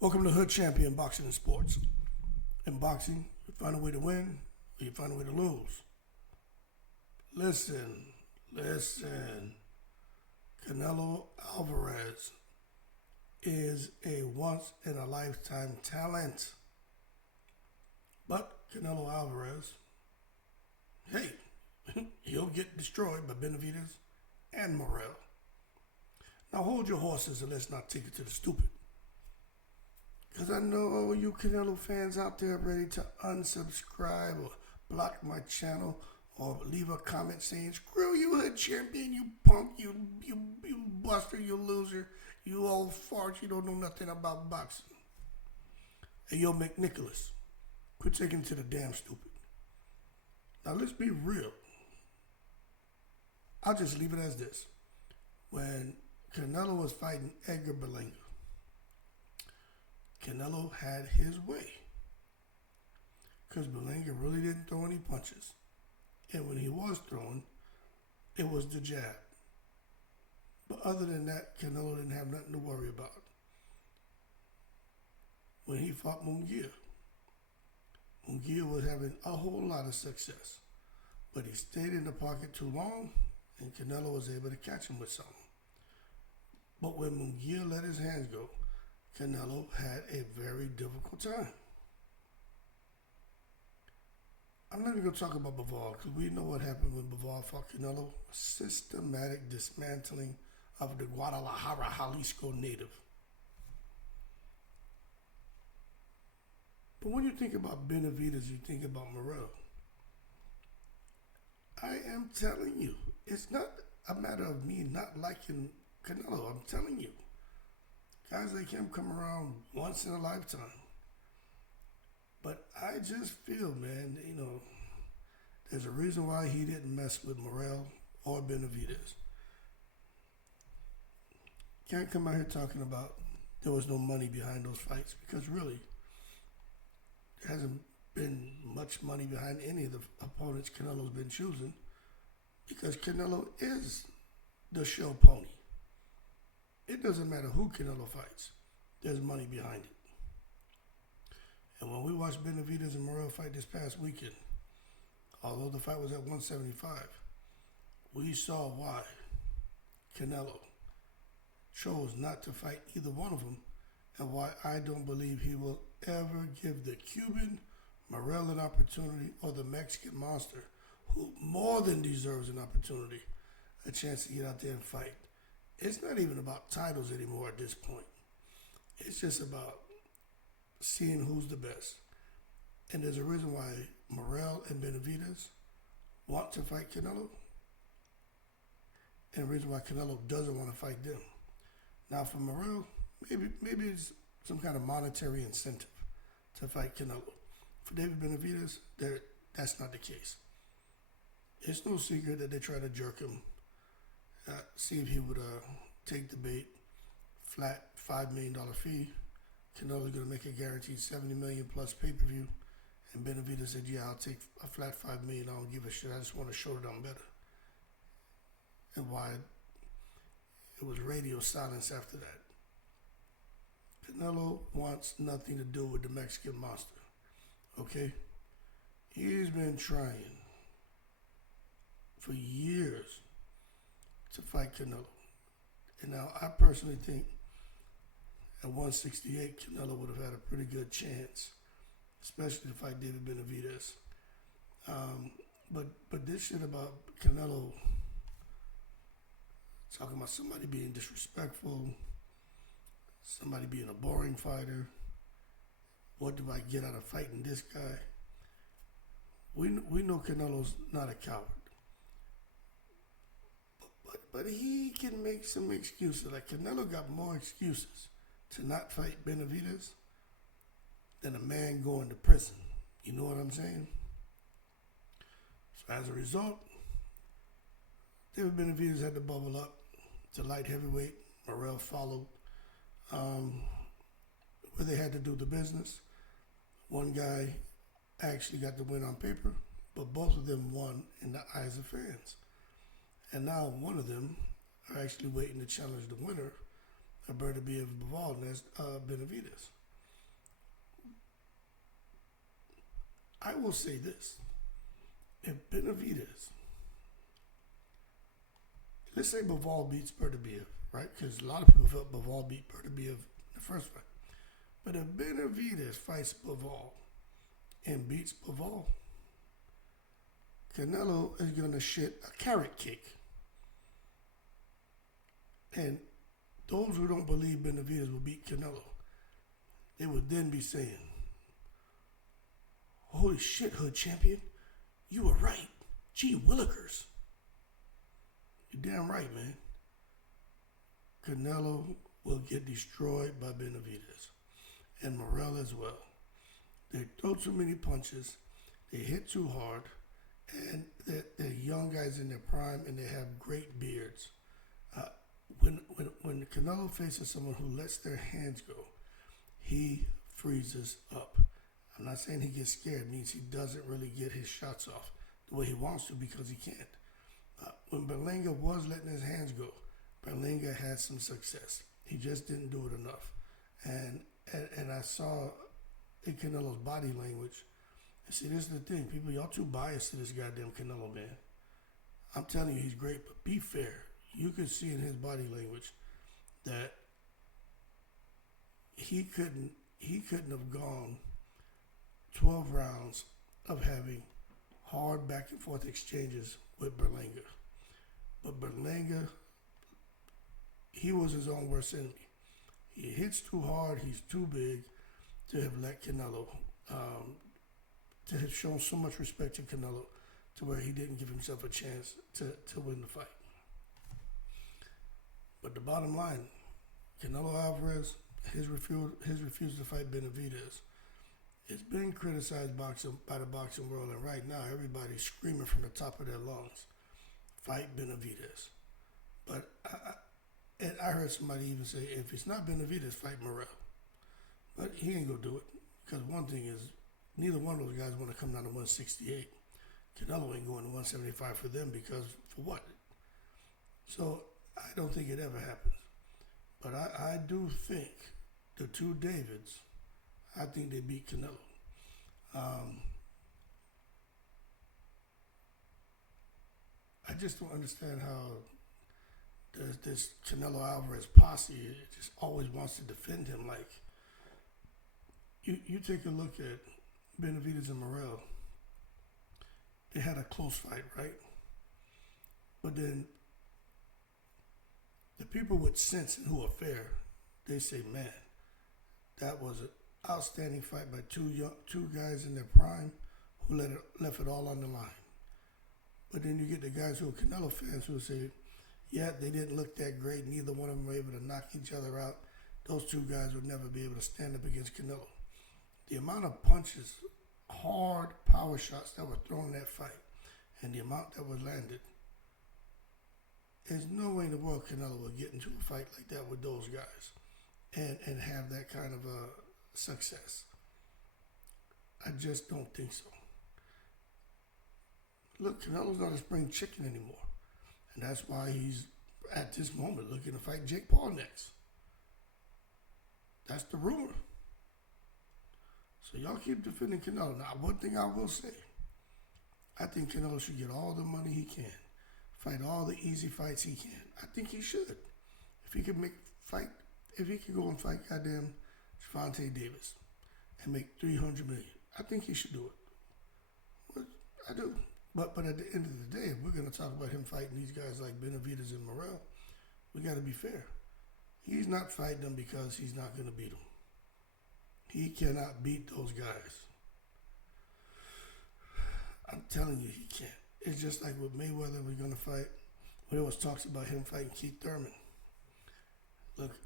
Welcome to Hood Champion Boxing and Sports. In boxing, you find a way to win, or you find a way to lose. Listen. Canelo Alvarez is a once-in-a-lifetime talent. But Canelo Alvarez, hey, he'll get destroyed by Benavidez and Morrell. Now hold your horses and let's not take it to the stupid. Because I know all you Canelo fans out there ready to unsubscribe or block my channel or leave a comment saying, screw you, Hood Champion, you punk, you buster, you loser, you old fart, you don't know nothing about boxing. Hey, yo, McNicholas, quit taking it to the damn stupid. Now, let's be real. I'll just leave it as this. When Canelo was fighting Edgar Berlanga, Canelo had his way. Because Berlanga really didn't throw any punches. And when he was throwing, it was the jab. But other than that, Canelo didn't have nothing to worry about. When he fought Munguia was having a whole lot of success. But he stayed in the pocket too long, and Canelo was able to catch him with something. But when Munguia let his hands go, Canelo had a very difficult time. I'm not even going to talk about Bivol because we know what happened when Bivol fought Canelo. A systematic dismantling of the Guadalajara, Jalisco native. But when you think about Benavidez, you think about Morrell. I am telling you, it's not a matter of me not liking Canelo. I'm telling you. Guys like him come around once in a lifetime. But I just feel, man, there's a reason why he didn't mess with Morrell or Benavidez. Can't come out here talking about there was no money behind those fights because really, there hasn't been much money behind any of the opponents Canelo's been choosing because Canelo is the show pony. It doesn't matter who Canelo fights. There's money behind it. And when we watched Benavidez and Morrell fight this past weekend, although the fight was at 175, we saw why Canelo chose not to fight either one of them and why I don't believe he will ever give the Cuban Morrell an opportunity or the Mexican monster, who more than deserves an opportunity, a chance to get out there and fight. It's not even about titles anymore at this point. It's just about seeing who's the best. And there's a reason why Morrell and Benavidez want to fight Canelo, and a reason why Canelo doesn't want to fight them. Now for Morrell, maybe it's some kind of monetary incentive to fight Canelo. For David Benavidez, that's not the case. It's no secret that they try to jerk him. See if he would take the bait, flat $5 million fee. Canelo's going to make a guaranteed $70 million plus pay-per-view. And Benavidez said, yeah, I'll take a flat $5 million. I don't give a shit. I just want to show that I'm better. And why it was radio silence after that. Canelo wants nothing to do with the Mexican monster. Okay? He's been trying for years to fight Canelo. And now I personally think at 168, Canelo would have had a pretty good chance, especially to fight David Benavidez. But this shit about Canelo talking about somebody being disrespectful, somebody being a boring fighter, what do I get out of fighting this guy? We know Canelo's not a coward. But he can make some excuses. Like Canelo got more excuses to not fight Benavidez than a man going to prison. You know what I'm saying? So as a result, David Benavidez had to bubble up to light heavyweight. Morrell followed. Where they had to do the business. One guy actually got the win on paper, but both of them won in the eyes of fans. And now one of them are actually waiting to challenge the winner, Alberto Bivol, and that's Benavidez. I will say this: if Benavidez, let's say Bivol beats Beterbiev, right? Because a lot of people felt Bivol beat Beterbiev in the first fight. But if Benavidez fights Bivol and beats Bivol, Canelo is going to shit a carrot cake. And those who don't believe Benavidez will beat Canelo, they would then be saying, holy shit, Hood Champion, you were right. Gee willikers. You're damn right, man. Canelo will get destroyed by Benavidez. And Morrell as well. They throw too many punches. They hit too hard. And they're young guys in their prime, and they have great beards. When Canelo faces someone who lets their hands go, he freezes up. I'm not saying he gets scared. It means he doesn't really get his shots off the way he wants to because he can't. When Berlanga was letting his hands go, Berlanga had some success. He just didn't do it enough. And I saw in Canelo's body language, and see, this is the thing. People, y'all too biased to this goddamn Canelo, man. I'm telling you, he's great, but be fair. You could see in his body language that he couldn't have gone 12 rounds of having hard back and forth exchanges with Berlanga. But Berlanga, he was his own worst enemy. He hits too hard, he's too big to have let Canelo, to have shown so much respect to Canelo to where he didn't give himself a chance to win the fight. But the bottom line, Canelo Alvarez, his refusal to fight Benavidez, it's been criticized by the boxing world, and right now everybody's screaming from the top of their lungs, fight Benavidez. But I heard somebody even say, if it's not Benavidez, fight Morrell. But he ain't gonna do it, because one thing is, neither one of those guys want to come down to 168. Canelo ain't going to 175 for them, because for what? So I don't think it ever happens. But I do think the two Davids, I think they beat Canelo. I just don't understand how there's this Canelo Alvarez posse just always wants to defend him. Like, you take a look at Benavidez and Morrell. They had a close fight, right? But then the people with sense and who are fair, they say, man, that was an outstanding fight by two guys in their prime who left it all on the line. But then you get the guys who are Canelo fans who say, yeah, they didn't look that great. Neither one of them were able to knock each other out. Those two guys would never be able to stand up against Canelo. The amount of punches, hard power shots that were thrown in that fight, and the amount that was landed, there's no way in the world Canelo would get into a fight like that with those guys and have that kind of a success. I just don't think so. Look, Canelo's not a spring chicken anymore. And that's why he's, at this moment, looking to fight Jake Paul next. That's the rumor. So y'all keep defending Canelo. Now, one thing I will say, I think Canelo should get all the money he can. Fight all the easy fights he can. I think he should. If he could go and fight goddamn Gervonta Davis and make $300 million, I think he should do it. Well, I do. But at the end of the day, if we're going to talk about him fighting these guys like Benavidez and Morrell, we got to be fair. He's not fighting them because he's not going to beat them. He cannot beat those guys. I'm telling you, he can't. It's just like with Mayweather, we're going to fight. There was talks about him fighting Keith Thurman. Look,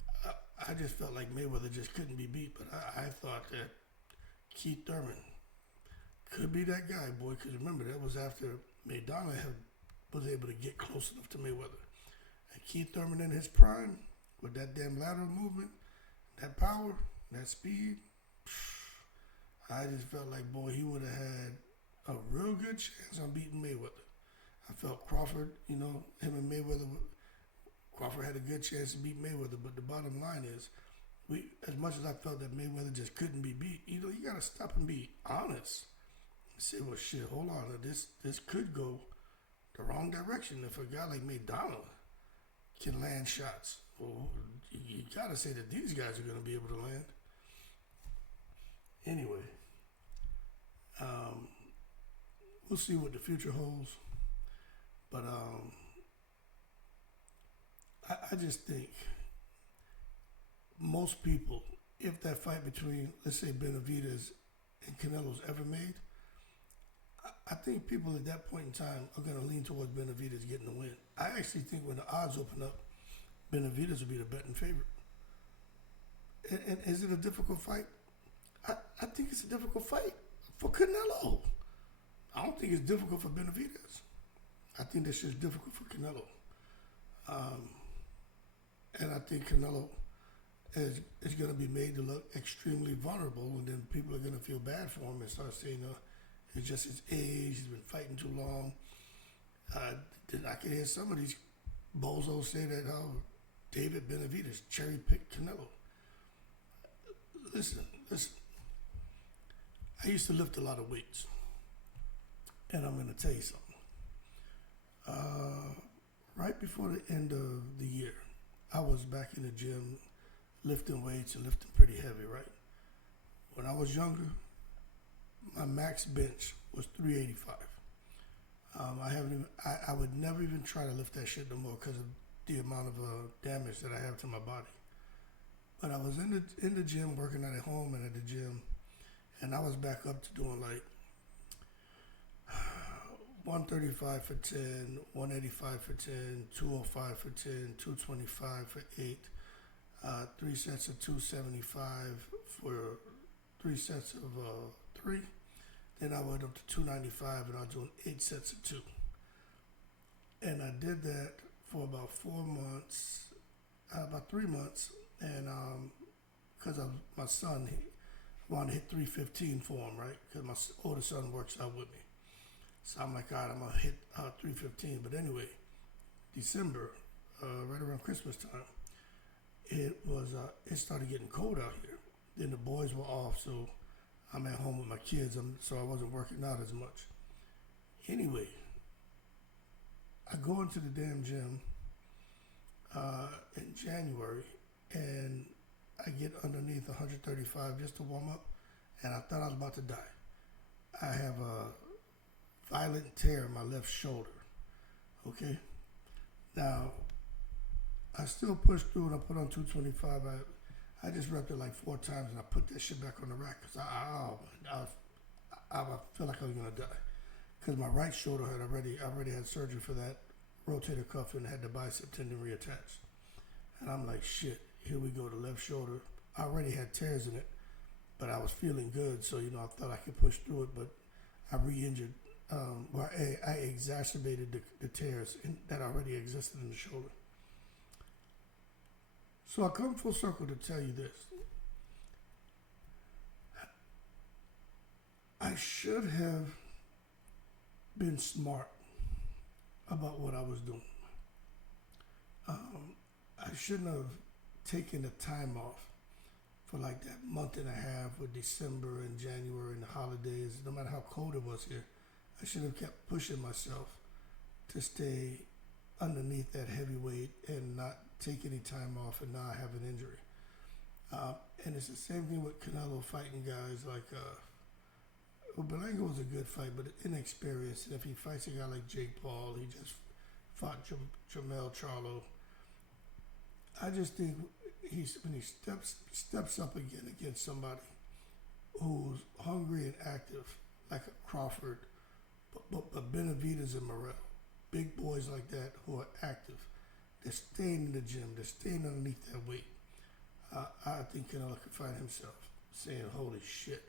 I just felt like Mayweather just couldn't be beat, but I thought that Keith Thurman could be that guy, boy, because remember, that was after Maidana was able to get close enough to Mayweather. And Keith Thurman in his prime, with that damn lateral movement, that power, that speed, I just felt like, boy, he would have had a real good chance on beating Mayweather. I felt Crawford, him and Mayweather, Crawford had a good chance to beat Mayweather, but the bottom line is, as much as I felt that Mayweather just couldn't be beat, you got to stop and be honest. Say, well, shit, hold on, this could go the wrong direction if a guy like McDonald can land shots. Well, you gotta say that these guys are gonna be able to land. Anyway, we'll see what the future holds. But I just think most people, if that fight between, let's say, Benavidez and Canelo's ever made, I think people at that point in time are going to lean towards Benavidez getting the win. I actually think when the odds open up, Benavidez will be the betting favorite. And is it a difficult fight? I think it's a difficult fight for Canelo. I don't think it's difficult for Benavidez. I think this is difficult for Canelo. And I think Canelo is going to be made to look extremely vulnerable, and then people are going to feel bad for him and start saying, it's just his age, he's been fighting too long. Then I can hear some of these bozos say that David Benavidez cherry-picked Canelo. Listen. I used to lift a lot of weights, and I'm going to tell you something. Right before the end of the year, I was back in the gym lifting weights and lifting pretty heavy, right? When I was younger, my max bench was 385. I would never even try to lift that shit no more because of the amount of damage that I have to my body. But I was in the gym, working out at home and at the gym, and I was back up to doing like 135 for 10, 185 for 10, 205 for 10, 225 for 8, 3 sets of 275 for 3 sets of 3. Then I went up to 295 and I was doing 8 sets of 2. And I did that for about 4 months, about 3 months. And because my son, he wanted to hit 315 for him, right? Because my older son works out with me. So I'm like, all right, I'm going to hit 315. But anyway, December, right around Christmas time, it started getting cold out here. Then the boys were off, so I'm at home with my kids, so I wasn't working out as much. Anyway, I go into the damn gym in January, and I get underneath 135 just to warm up, and I thought I was about to die. I have a violent tear in my left shoulder, okay? Now, I still pushed through and I put on 225. I just repped it like 4 times and I put that shit back on the rack because I feel like I was gonna die. Because my right shoulder I already had surgery for that rotator cuff and had the bicep tendon reattached. And I'm like, shit, here we go, the left shoulder. I already had tears in it, but I was feeling good, so I thought I could push through it, but I re-injured. I exacerbated the tears that already existed in the shoulder. So I come full circle to tell you this. I should have been smart about what I was doing. I shouldn't have taken the time off for like that month and a half with December and January and the holidays. No matter how cold it was here, I should have kept pushing myself to stay underneath that heavy weight and not take any time off and not have an injury. And it's the same thing with Canelo fighting guys like, Belango was a good fight, but inexperienced. And if he fights a guy like Jake Paul, he just fought Jamel Charlo. I just think when he steps up again against somebody who's hungry and active, like a Crawford, but Benavidez and Morrell, big boys like that who are active, they're staying in the gym, they're staying underneath that weight. I think Canelo could find himself saying, holy shit,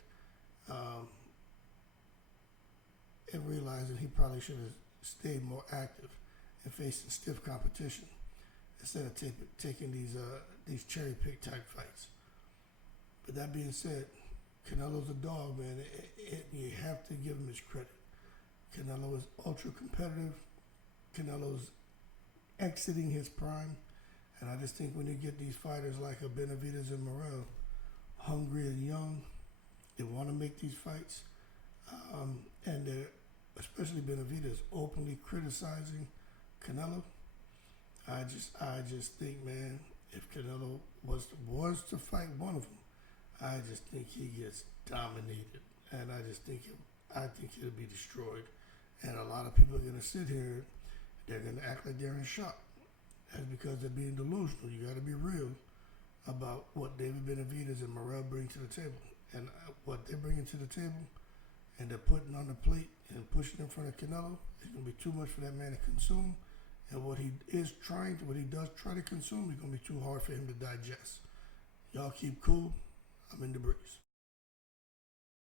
and realizing he probably should have stayed more active and facing stiff competition instead of taking these cherry-pick type fights. But that being said, Canelo's a dog, man. You have to give him his credit. Canelo is ultra competitive. Canelo's exiting his prime. And I just think when you get these fighters like a Benavidez and Morrell, hungry and young, they want to make these fights. And they're, especially Benavidez, openly criticizing Canelo. I just think, man, if Canelo was to fight one of them, I just think he gets dominated, and I think he'll be destroyed. And a lot of people are gonna sit here, they're gonna act like they're in shock. That's because they're being delusional. You got to be real about what David Benavidez and Morrell bring to the table, and what they're bringing to the table, and they're putting on the plate and pushing in front of Canelo. It's gonna be too much for that man to consume. And what he does try to consume, is going to be too hard for him to digest. Y'all keep cool. I'm in the breeze.